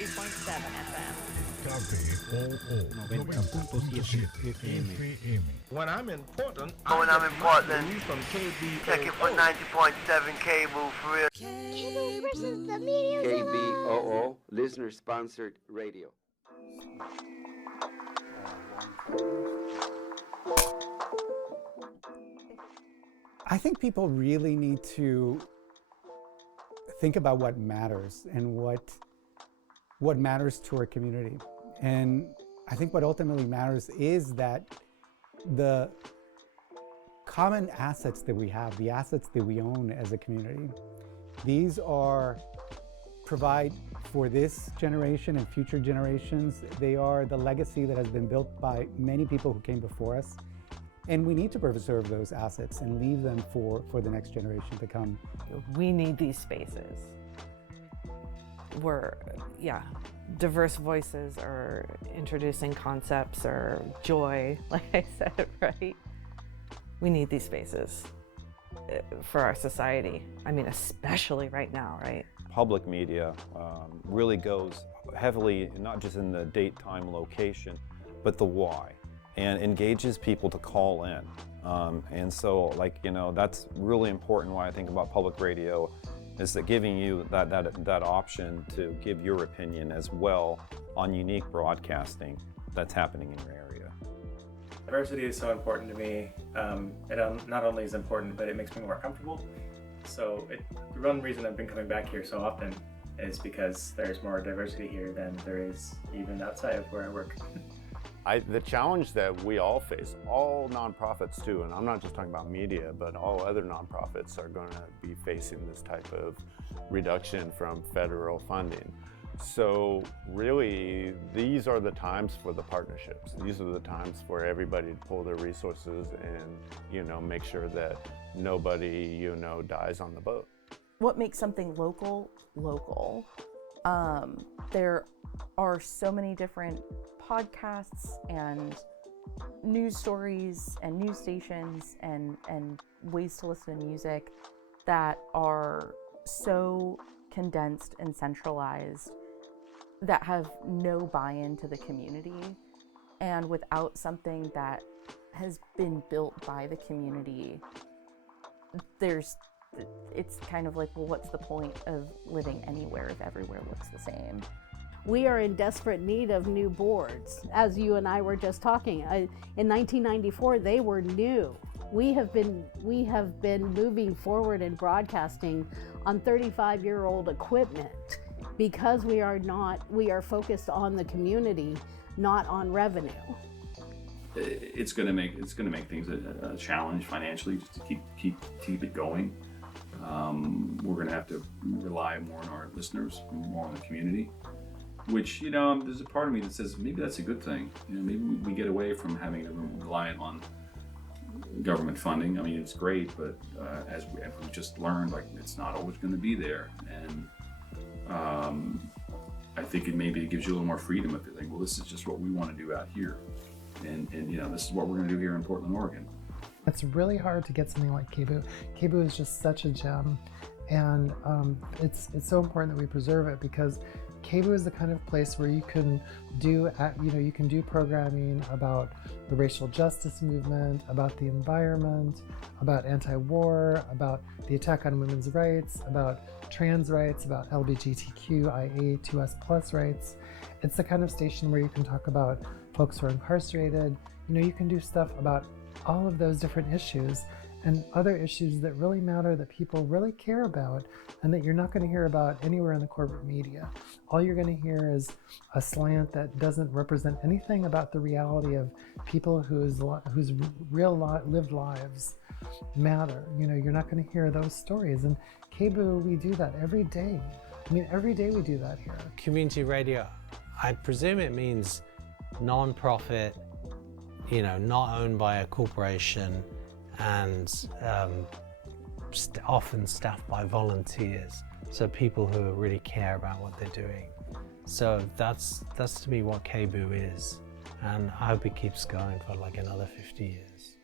FM. KBOO 90.7 FM. When I'm in Portland, from KBOO. check it for 90.7 KBOO for real. KBOO versus the media. KBOO, listener-sponsored radio. I think people really need to think about what matters and what matters to our community. And I think what ultimately matters is that the common assets that we have, the assets that we own as a community, these provide for this generation and future generations. They are the legacy that has been built by many people who came before us. And we need to preserve those assets and leave them for the next generation to come. We need these spaces where, diverse voices are introducing concepts or joy, like I said, right? We need these spaces for our society. I mean, especially right now, right? Public media really goes heavily, not just in the date, time, location, but the why, and engages people to call in. And so, that's really important. Why I think about public radio is that giving you that option to give your opinion as well on unique broadcasting that's happening in your area. Diversity is so important to me. It not only is important, but it makes me more comfortable. So the one reason I've been coming back here so often is because there's more diversity here than there is even outside of where I work. The challenge that we all face, all nonprofits too, and I'm not just talking about media, but all other nonprofits are going to be facing this type of reduction from federal funding. So really, these are the times for the partnerships. These are the times for everybody to pull their resources and, make sure that nobody, dies on the boat. What makes something local? There are so many different podcasts and news stories and news stations and ways to listen to music that are so condensed and centralized that have no buy-in to the community. And without something that has been built by the community, it's kind of like, well, what's the point of living anywhere if everywhere looks the same? We are in desperate need of new boards. As you and I were just talking, in 1994, they were new. We have been moving forward in broadcasting on 35-year-old equipment because we are focused on the community, not on revenue. It's going to make things a challenge financially just to keep it going. We're going to have to rely more on our listeners, more on the community. Which, there's a part of me that says maybe that's a good thing. Maybe we get away from having to rely on government funding. I mean, it's great, but as we just learned, it's not always going to be there. And I think it gives you a little more freedom if you think, well, this is just what we want to do out here, and this is what we're going to do here in Portland, Oregon. It's really hard to get something like KBOO. KBOO is just such a gem, and it's so important that we preserve it because KBOO is the kind of place where you can do programming about the racial justice movement, about the environment, about anti-war, about the attack on women's rights, about trans rights, about LGBTQIA2S+ rights. It's the kind of station where you can talk about folks who are incarcerated. You can do stuff about all of those different issues and other issues that really matter, that people really care about, and that you're not going to hear about anywhere in the corporate media. All you're going to hear is a slant that doesn't represent anything about the reality of people whose lived lives matter. You're not going to hear those stories. And KBOO, we do that every day. Every day we do that here. Community radio, I presume it means non-profit, not owned by a corporation, and often staffed by volunteers, so people who really care about what they're doing. So that's to me what KBOO is, and I hope it keeps going for another 50 years.